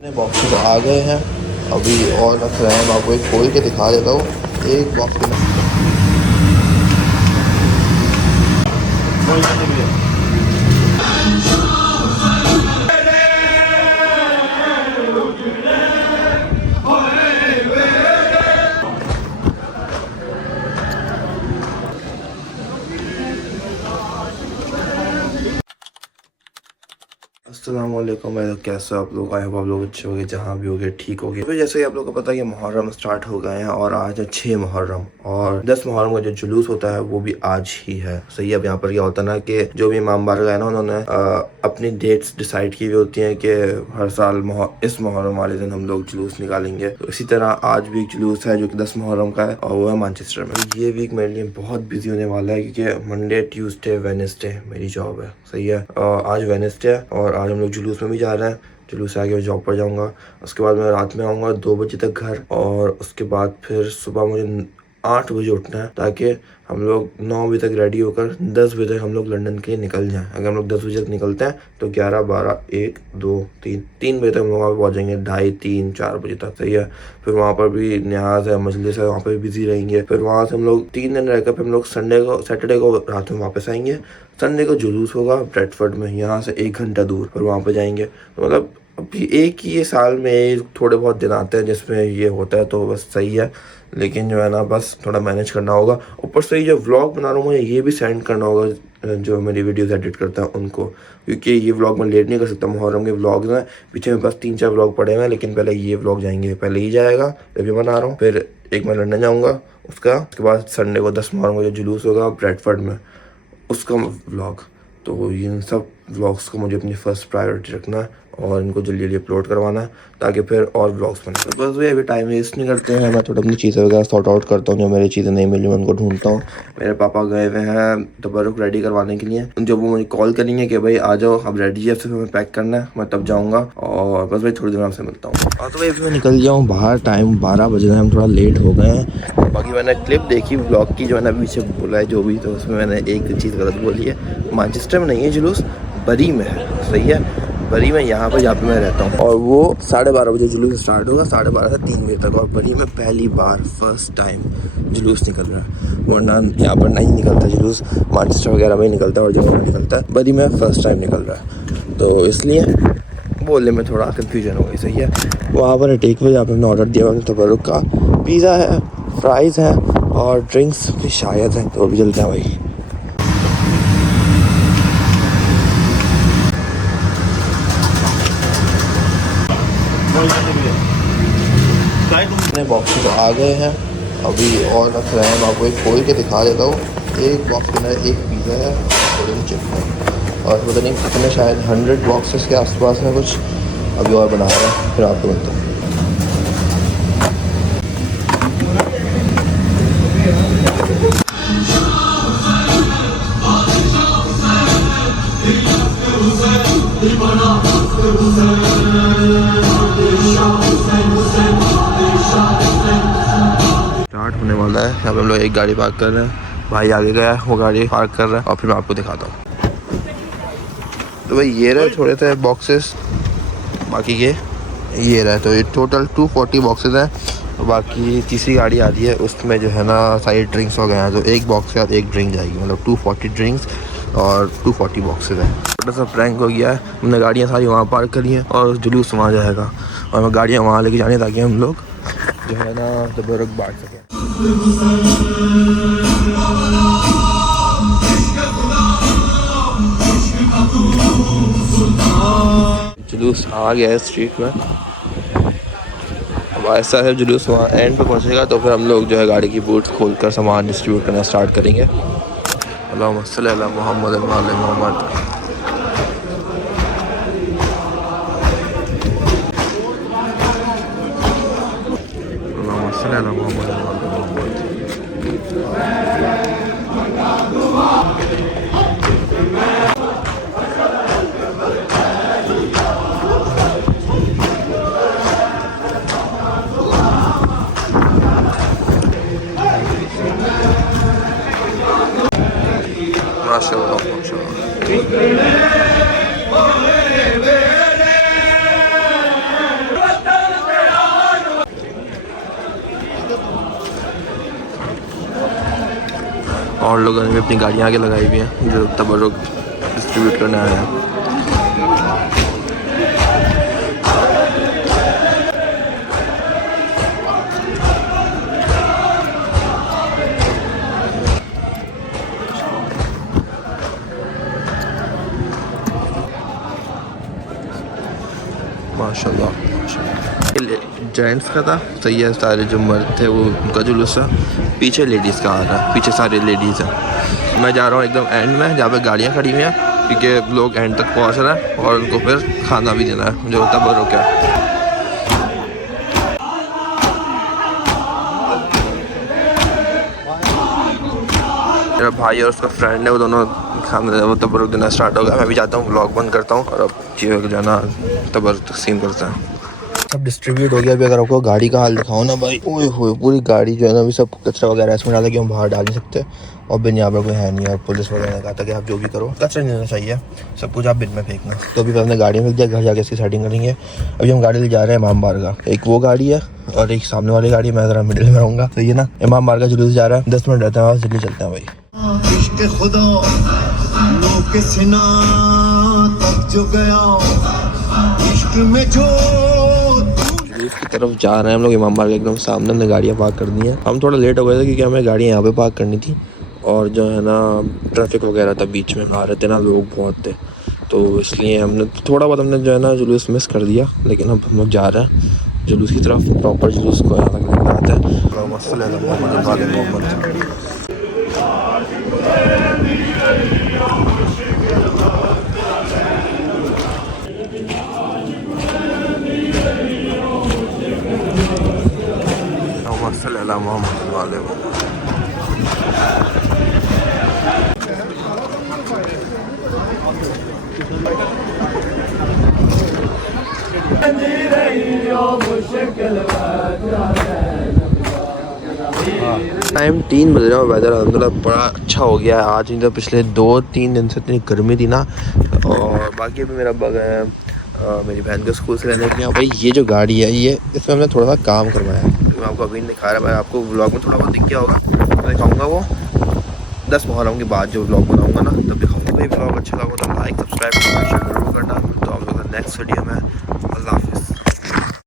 Boxes आ गए हैं अभी और रख रहे हैं। मैं आपको एक खोल के दिखा देता हूँ। एक बॉक्स के अस्सलाम वालेकुम। कैसे हो आप लोग? आए हो आप लोग अच्छे होंगे, जहाँ भी होंगे ठीक होंगे। तो जैसे कि आप लोगों को पता है कि मुहर्रम स्टार्ट हो गए हैं और आज है 6 मुहर्रम और 10 मुहर्रम का जो जुलूस होता है वो भी आज ही है। सही है। अब यहाँ पर क्या होता है ना कि जो भी इमाम बारगाह है ना, उन्होंने अपनी डेट्स डिसाइड की हुई होती हैं कि हर साल इस मुहर्रम वाले दिन हम लोग जुलूस निकालेंगे। तो इसी तरह आज भी एक जुलूस है जो कि 10 मुहर्रम का है और वो है मैनचेस्टर में। ये वीक मेरे लिए बहुत बिजी होने वाला है क्योंकि मंडे ट्यूसडे वेडनेसडे मेरी जॉब है। सही है। आज वेडनेसडे है और आज हम लोग जुलूस में भी जा रहे हैं। जुलूस से आगे मैं जॉब पर जाऊंगा। उसके बाद मैं रात में आऊँगा 2 बजे तक घर और उसके बाद फिर सुबह मुझे 8 बजे उठना है ताकि हम लोग 9 बजे तक रेडी होकर 10 बजे तक हम लोग लंदन के लिए निकल जाएं। अगर हम लोग 10 बजे तक निकलते हैं तो 11, 12, 1, 2, 3 बजे तक हम लोग वहाँ पर पहुँचेंगे। 2:30, 3, 4 बजे तक। सही है। फिर वहाँ पर भी न्याज है, मजलिस है, वहाँ पर भी बिजी रहेंगे। फिर वहाँ से हम लोग 3 दिन रहकर फिर हम लोग सैटरडे को रात में वापस आएंगे। संडे को जुलूस होगा ब्रेडफर्ड में, यहाँ से 1 घंटा दूर। फिर वहाँ पर जाएंगे। तो मतलब अभी एक ही ये साल में थोड़े बहुत दिन आते हैं जिसमें ये होता है, तो बस सही है। लेकिन जो है ना, बस थोड़ा मैनेज करना होगा। ऊपर से जो व्लॉग बना रहा हूँ मुझे ये भी सेंड करना होगा जो मेरी वीडियोस एडिट करता है उनको, क्योंकि ये व्लॉग मैं लेट नहीं कर सकता। मुहर्रम के व्लॉग ना पीछे में बस 3-4 व्लॉग पड़े हुए हैं, लेकिन पहले ये व्लॉग जाएंगे। पहले ही जाएगा जब बना रहा हूँ, फिर एक मैं लंदन जाऊँगा उसके बाद संडे को 10 मुहर्रम को जो जुलूस होगा ब्रेडफर्ड में, उसका व्लॉग। तो इन सब व्लॉग्स को मुझे अपनी फर्स्ट प्रायोरिटी रखना है और इनको जल्दी जल्दी अपलोड करवाना है ताकि फिर और व्लॉग्स बने। तो बस भाई अभी टाइम वेस्ट नहीं करते हैं। मैं थोड़ा अपनी चीज़ें वगैरह सॉर्ट आउट करता हूँ। जो मेरी चीज़ें नहीं मिली मैं उनको ढूंढता हूँ। मेरे पापा गए हुए हैं तबरुक रेडी करवाने के लिए। जब वो मुझे कॉल करेंगे कि भाई आ जाओ अब रेडी है, फिर हमें पैक करना है, मैं तब जाऊँगा। और बस भाई थोड़ी देर आपसे मिलता हूँ। हाँ तो भाई अभी मैं निकल जाऊँ बाहर। टाइम 12 बजे हैं, हम थोड़ा लेट हो गए हैं। बाकी मैंने क्लिप देखी व्लॉग की, जो मैंने अभी पीछे बोला है जो भी, तो उसमें मैंने एक चीज़ गलत बोली है। मैनचेस्टर में नहीं है जुलूस, बरी में है। सही है। बरी में यहाँ पर जहाँ पे मैं रहता हूँ और वो 12:30 बजे जुलूस स्टार्ट होगा, 12:30 से 3 बजे तक। और बरी में पहली बार फर्स्ट टाइम जुलूस निकल रहा है, वरना यहाँ पर नहीं निकलता जुलूस। मैनचेस्टर वगैरह में निकलता है और जगह में निकलता है, बरी में फर्स्ट टाइम निकल रहा है। तो इसलिए बोलने में थोड़ा कन्फ्यूजन हो गई। सही है। वहाँ पर टेक वे जहाँ पर हमने ऑर्डर दिया हुआ तबरुक का, पिज़्ज़ा है, फ्राइज़ है और ड्रिंक्स भी शायद हैं। तो अभी चलते हैं भाई। अपने बॉक्सेस आ गए हैं अभी और रख रहे हैं। मैं आपको एक खोल के दिखा देता हूँ। एक बॉक्स के अंदर एक पिज़्ज़ा है, थोड़ी सी चिप्स है और पता नहीं कितने, शायद 100 बॉक्सेस के आसपास है कुछ। अभी और बना रहा है, फिर आपको बताता हूँ। स्टार्ट होने वाला है। यहाँ पे हम लोग एक गाड़ी पार्क कर रहे हैं, भाई आगे गया है, वो गाड़ी पार्क कर रहा है और फिर मैं आपको दिखाता हूँ। तो भाई ये रहे थोड़े से बॉक्सेस, बाकी ये रहे। तो ये टोटल 240 बॉक्सेस हैं। बाकी तीसरी गाड़ी आ रही है, उसमें जो है ना सारी ड्रिंक्स हो गए हैं। तो एक बॉक्स के साथ एक ड्रिंक जाएगी, मतलब 240 ड्रिंक्स और 240 बॉक्सेस हैं। छोटा सा प्रैंक हो गया है। हमने गाड़ियाँ सारी वहाँ पार्क करी हैं और जुलूस वहाँ जाएगा और हमें गाड़ियाँ वहाँ लेके जानी ताकि हम लोग जो है ना तबरुक बांट सकें। जुलूस आ गया है स्ट्रीट में। अब ऐसा है जुलूस वहाँ एंड पे पहुँचेगा तो फिर हम लोग जो है गाड़ी की बूट्स खोलकर सामान डिस्ट्रीब्यूट करना स्टार्ट करेंगे। अल्लाहुम्मा सल्ली अला मुहम्मद व आले मुहम्मद। अल्लाहुम्मा सल्ली अला मुहम्मद व आले मुहम्मद। माशाअल्लाह माशाअल्लाह। और लोगों ने भी अपनी गाड़ियाँ आगे लगाई हुई हैं जो तबर्रुक डिस्ट्रीब्यूट करने आए हैं। माशाल्लाह जेंट्स का था सही है, सारे जो मर्द थे वो उनका जुलूस था, पीछे लेडीज़ का आ रहा है, पीछे सारे लेडीज़ हैं। मैं जा रहा हूँ एकदम एंड में जहाँ पे गाड़ियाँ खड़ी हुई हैं, क्योंकि लोग एंड तक पहुँच रहे हैं और उनको फिर खाना भी देना है जो तबर्रुक है। मेरा भाई और उसका फ्रेंड है, वो दोनों खाना वो तबर्रुक देना स्टार्ट हो गया। मैं भी जाता हूँ, व्लॉग बंद करता हूँ और अब जो जाना तबर्रुक तकसीम करता है। सब डिस्ट्रीब्यूट हो गया। अभी अगर आपको गाड़ी का हाल दिखाओ ना भाई, ओए होए पूरी गाड़ी जो है ना अभी सब कचरा वगैरह इसमें डाला कि हम बाहर डाल नहीं सकते, और बिन यहाँ पर कोई है नहीं, और पुलिस वगैरह ने कहा था कि आप जो भी करो कचरा नहीं लेना चाहिए, सब कुछ आप बिन में फेंकना। तो अभी अपने गाड़ी में दिया, घर जाके इसकी सेटिंग करेंगे। अभी हम गाड़ी ले जा रहे हैं इमाम बारगाह, एक वो गाड़ी है और एक सामने वाली गाड़ी, मैं ज़रा मिडिल में रहूँगा, सही है ना। इमाम बारगाह जुलूस जा रहा है, 10 मिनट रहते हैं, जल्दी चलते हैं भाई। की तरफ जा रहे हैं हम लोग, इमाम बारगाह एकदम सामने, हमने गाड़ियाँ पार्क कर दी हैं। हम थोड़ा लेट हो गए थे क्योंकि हमें गाड़ियाँ यहाँ पे पार्क करनी थी और जो है ना ट्रैफिक वगैरह था बीच में, आ रहे थे ना लोग बहुत थे, तो इसलिए हमने थोड़ा बहुत हमने जो है ना जुलूस मिस कर दिया। लेकिन अब हम लोग जा रहे हैं जुलूस की तरफ, प्रॉपर जुलूस को यहाँ तक लेकर आते हैं। टाइम 3 बज रहा है, वेदर अलहमदुलिल्लाह बड़ा अच्छा हो गया है आज, नहीं तो पिछले 2-3 दिन से इतनी गर्मी थी ना। और बाकी अभी मेरा मेरी बहन को स्कूल से लेने के लिए भाई, ये जो गाड़ी है ये इसमें हमने थोड़ा सा काम करवाया है, मैं आपको अभी नहीं दिखा रहा, मैं आपको व्लॉग में थोड़ा बहुत दिख गया होगा, मैं दिखाऊँगा वो 10 मुहर्रम के बाद जो व्लॉग बनाऊँगा ना तब दिखाऊँगा। भाई व्लॉग अच्छा लगा तो लाइक सब्सक्राइब करना, शेयर जरूर करना। तो आप लोग नेक्स्ट वीडियो में